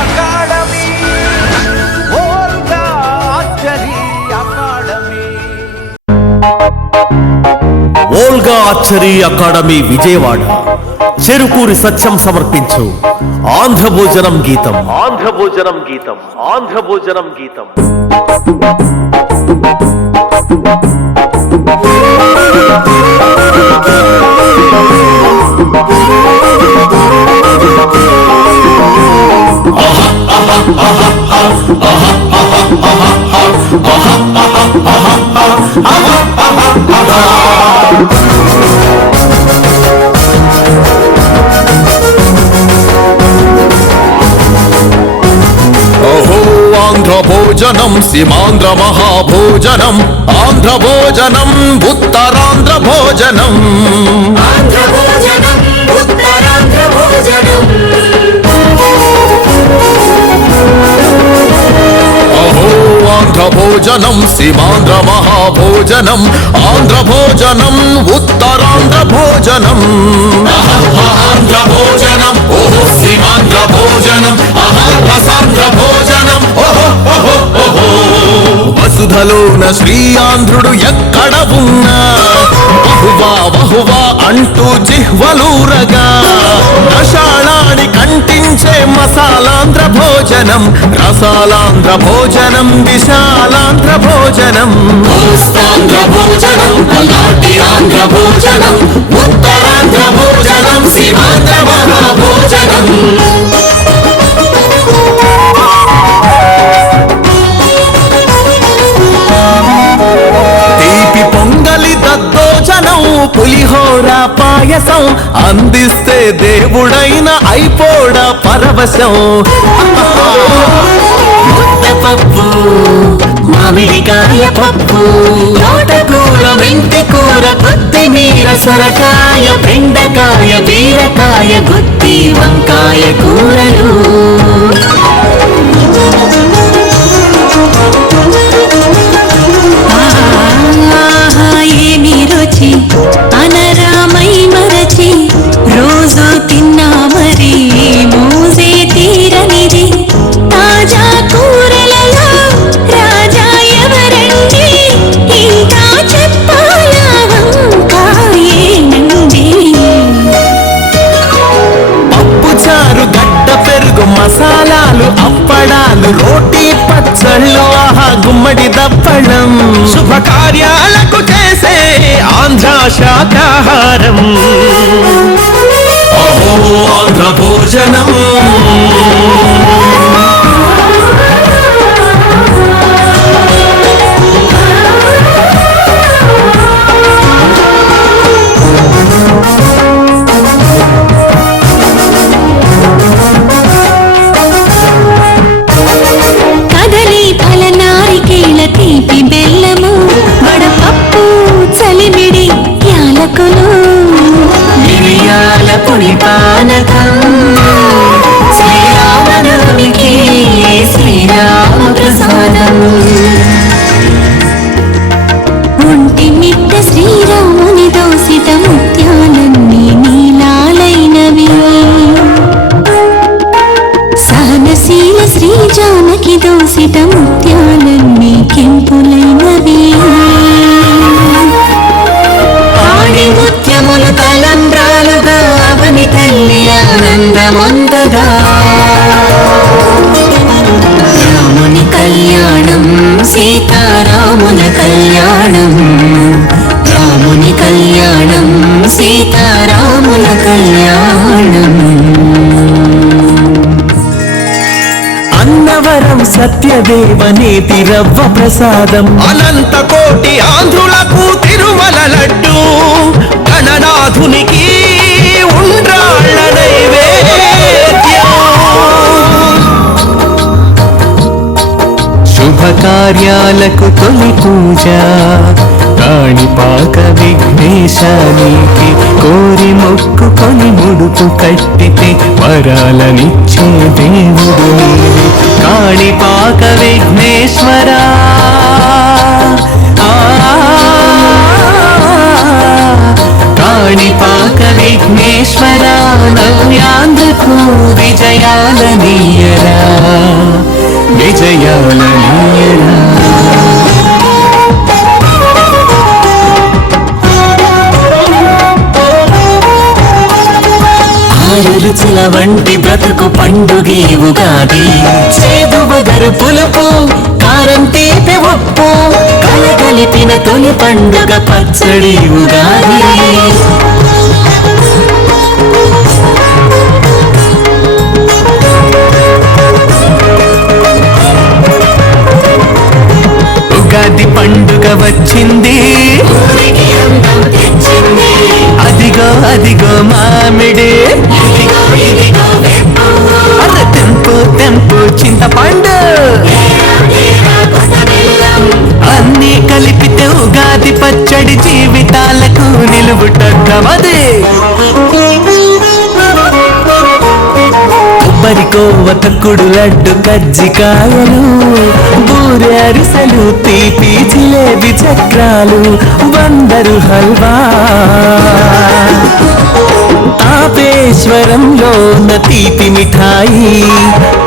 Academy Olga archery academy. Olga archery academy Vijayawada Cherukuri Satyam సమర్పించు ఆంధ్రభోజనం గీతం. ఆంధ్రభోజనం గీతం. ఆంధ్రభోజనం గీతం. ఆంధ్రభోజనం సీమాంధ్ర మహాభోజనం, ఆంధ్రభోజనం ఉత్తరాంధ్ర భోజనం. ఆంధ్రభోజనం ఉత్తరాంధ్ర భోజనం. అహో ఆంధ్రభోజనం సీమాంధ్ర మహాభోజనం, ఆంధ్రభోజనం ఉత్తరాంధ్ర భోజనం. ఆంధ్రభోజనం ఓహో సీమాంధ్ర భోజనం, రసాంధ్ర భోజనం. వసుధలోన శ్రీ ఆంధ్రుడు ఎక్కడ ఉన్నా బహువా బహువా అంటూ జిహ్వలూరగా, రసాళాన్ని కంటించే మసాలాంధ్ర భోజనం, రసాలాంధ్ర భోజనం, విశాలాంధ్ర భోజనం. కోస్తాంధ్ర భోజనం, పల్నాటి ఆంధ్ర భోజనం, ఉత్తరాంధ్ర భోజనం, సీమాంధ్ర మహాభోజనం. పులిహోర పాయసం అందిస్తే దేవుడైన అయిపోడ పరవశం. ముద్దపప్పు, మామిడికాయ పప్పు, తోటకూర, మెంతికూర, కొత్తిమీర, సొరకాయ, బెండకాయ, బీరకాయ, గుత్తి వంకాయ కూరలు. ఏమి రుచి అనరామై మరచి రోజు తిన్నా మరి మోజే తీరనిది. తాజా కూరలలో రాజా ఎవరండి, ఇంకా చెప్పాలా వంకాయేనండి. పప్పుచారు, గడ్డ పెరుగు, మసాలాలు, అప్పడాలు, రోటీ పచ్చళ్ళు, ఆహా గుమ్మడి దప్పడం. శుభకార్యాలకు చేసే ఆంధ్ర శాకాహారం. అహో ఆంధ్ర భోజనం. కదలి ఫల నారికేళ తీపి బెల్లము, వడపప్పు చలిమిడి యాలకులు, మిరియాల పొడి పానకం. శ్రీరామనవమికి శ్రీరామ ప్రసాదం. ఒంటి మిట్ట శ్రీరాముని దోసిట ముత్యాలన్నీ నీలాలైనవి. సహనశీల శ్రీ జానకి దోసిట ముత్యాలన్నీ కెంపులైనవి. ఆడి ముత్యములు తలంబ్రాలుగా అవని తల్లి ఆనందమొందగా. రాముని కళ్యాణం సీతారాముల కళ్యాణం, రాముని కళ్యాణం సీతారాముల కళ్యాణం. అన్నవరం సత్యదేవనేతి రవ్వ ప్రసాదం, అనంత కోటి ఆంధ్రులకు తిరుమల లడ్డు, గణనాథునికి ఉండ్రాళ్ళ నైవేద్యం. శుభకార్యాలకు తొలి పూజ, కాణిపాక విఘ్నేశానికి కోరి మొక్కుకొని ముడుపు కట్టితే వరాలనిచ్చే దేవుడు నీవే. కాణిపాక విఘ్నేశ్వరా, కాణిపాక విఘ్నేశ్వరా, నవ్యాంధ్రకు విజయాలనీయరా. విజయాలనీయరా. ఆరు రుచుల వంటి బ్రతుకు పండుగే ఉగాది. చేదు వగరు పులుపు కారం తీపి ఉప్పు కలగలిపిన తొలి పండుగ పచ్చడి ఉగాది. ఉగాది పండుగ వచ్చింది, అదిగో అదిగో మామిడి, అరే తెంపు తెంపు చింతపండు, అన్నీ కలిపితే ఉగాది పచ్చడి జీవితాలకు నిలువుటద్దమది. కొబ్బరికోవ తక్కుడు లడ్డు కజ్జికాయలు బూరె అరిసెలు తీపి జిలేబి చక్రాలు బందరు హల్వా. తాపేశ్వరంలో తీపి మిఠాయి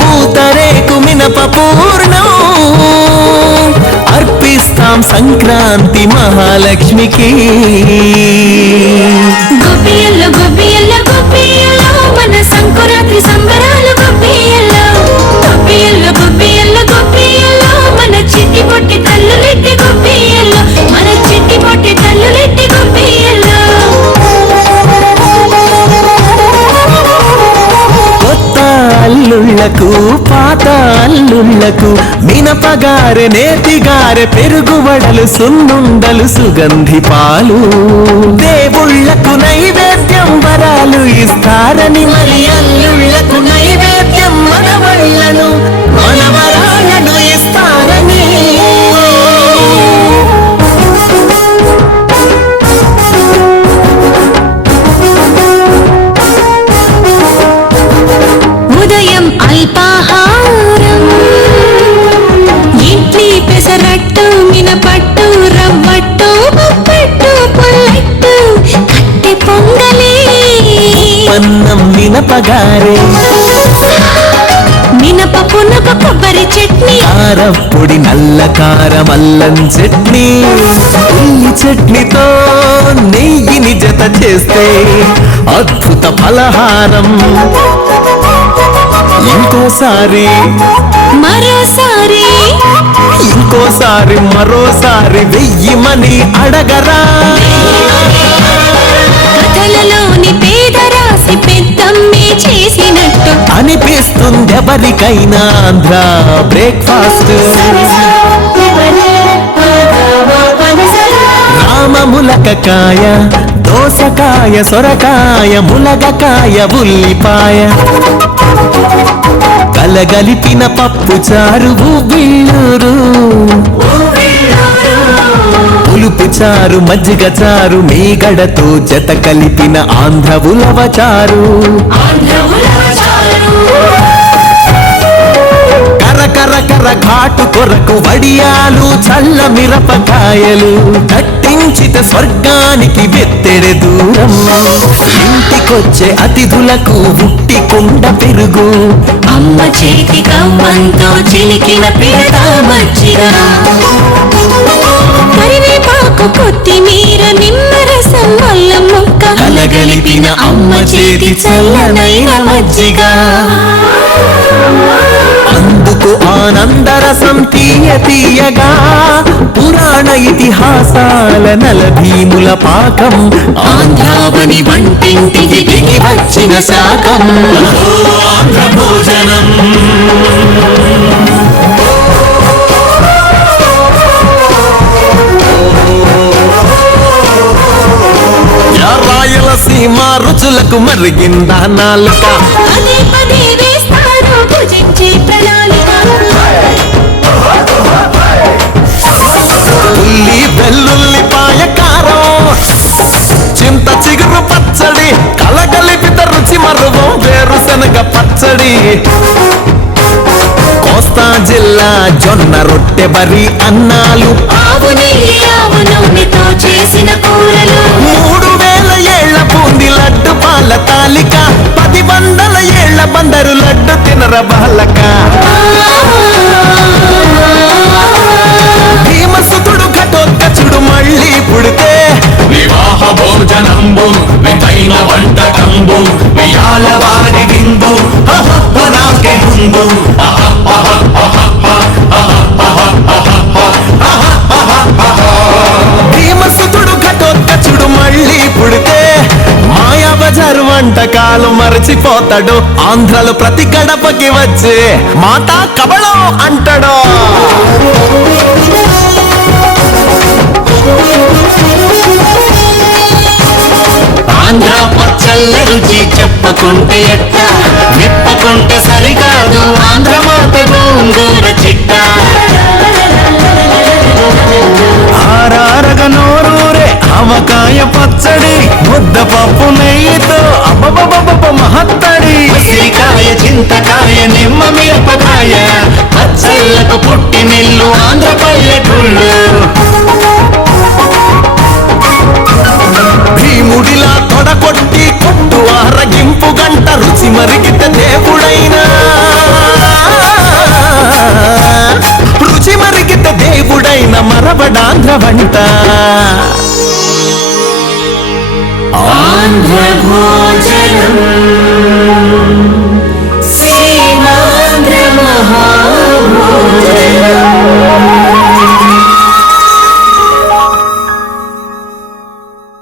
పూతరేకు మినప పూర్ణం అర్పిస్తాం సంక్రాంతి మహాలక్ష్మికి. గొబ్బియల్లో గొబ్బియల్లో గొబ్బియల్లో మన సంక్రాంతి సంబరాలు గొబ్బియల్లో. గొబ్బియల్లో గొబ్బియల్లో గొబ్బియల్లో మన చిట్టి పొట్టి తల్లులెట్టి గొబ్బియల్లో, మన చిట్టి పొట్టి తల్లులెట్టి గొబ్బియల్లో. కొత్త అల్లుళ్లకు పాత అల్లుళ్లకు మినపగారె నేతిగారె పెరుగు వడలు సున్నుండలు సుగంధి పాలు దేవుళ్లకు నైవేద్యం వరాలు ఇస్తారని మరి అల్లుళ్లకు నైవేద్యం మనవళ్లను మనవరాళ్లను ఇస్తారని. ఉదయం అల్పాహారం ఇడ్లీ పెసరట్టు మినపట్టు రవ్వట్టు బొబ్బట్టు పుల్లట్టు కట్టె పొంగలి పన్నం మినపగారె మినప పునప కొబ్బరి చట్నీ కారప్పొడి నల్ల కారం అల్లం చట్నీ ఉల్లి చట్నీతో నెయ్యిని జత చేస్తే అద్భుత ఫలహారం. ఇంకోసారి మరోసారి ఇంకోసారి మరోసారి వెయ్యిమని అడగరా. కథలలోని పేద రాసి పెద్దమ్మే చేసినట్టు అనిపిస్తుంది ఎవరికైనా ఆంధ్ర బ్రేక్ఫాస్ట్. రామ ములకకాయ దోసకాయ సొరకాయ ములగకాయ ఉల్లిపాయ కలగలిపిన పప్పు చారు ఉవ్విళ్ళూరు పులుపు చారు మజ్జిగ చారు మీగడతో జత కలిపిన ఆంధ్ర ఉలవ చారు. కర ఘాటు కొరకు వడియాలు చల్ల మిరపకాయలు దట్టించిత స్వర్గానికి వెత్తెడె దూరం. ఇంటికొచ్చే అతిథులకు ఉట్టి కుండ పెరుగు అమ్మ చేతి కవ్వంతో చిలికిన పిడత మజ్జిగ కరివేపాకు కొత్తిమీర నిమ్మరసం అల్లం ముక్క కలగలిపిన అమ్మ చేతి చల్లనైన మజ్జిగ. అందుకు ఆనందరసం తీయ తీయగా పురాణ ఇతిహాసాల నలభీముల పాకం ఆంధ్రావని వంటింటికి దిగి వచ్చిన శాఖం ఆంధ్ర భోజనం. రాయలసీమ రుచులకు మరిగిందా నాలుక పదే పదే వేస్తారు భుజించే ప్రణాళిక. ఉల్లి వెల్లుల్లిపాయ కారం చింత చిగురు పచ్చడి కలగలిపిత రుచి మరువం వేరుశనగ పచ్చడి. కోస్తా జిల్లా జొన్న రొట్టె బరి అన్నాలు ఆవు నెయ్యి ఆవు నూనెతో చేసిన కూరలు 3000 ఏళ్ల బూంది లడ్డు పాల తాలిక 10 వందల ఏళ్ల బందరు లడ్డు తినర బాలక. పాలవారి విందు నాకే ముందు భీమసుతుడు ఘటోత్కచుడు మళ్ళీ పుడితే మాయా బజారు వంటకాలు మరచిపోతాడు ఆంధ్రలో ప్రతి గడపకి వచ్చి మాతా కబళం అంటాడు ఆంధ్ర పచ్చళ్ళ రుచి చెప్పకుంటే ఎట్ట విప్పకుంటే సరికాదు ఆంధ్ర మాత గోంగూర చిట్ట ఆరారగ నోరూరే ఆవకాయ పచ్చడి ముద్దపప్పు నెయ్యితో అబ్బబ్బబ్బ మహత్తడి ఉసిరికాయ చింతకాయ నిమ్మ మిరపకాయ పచ్చళ్ళకు పుట్టినిల్లు ఆంధ్ర పల్లెటూళ్ళు భీముడిలా తొడగొట్టి కొట్టు ఆరగింపు గంట రుచి మరిగిత దేవుడైనా రుచి మరిగిత దేవుడైన మరబడాంధ్ర వంట ఆంధ్ర భోజనం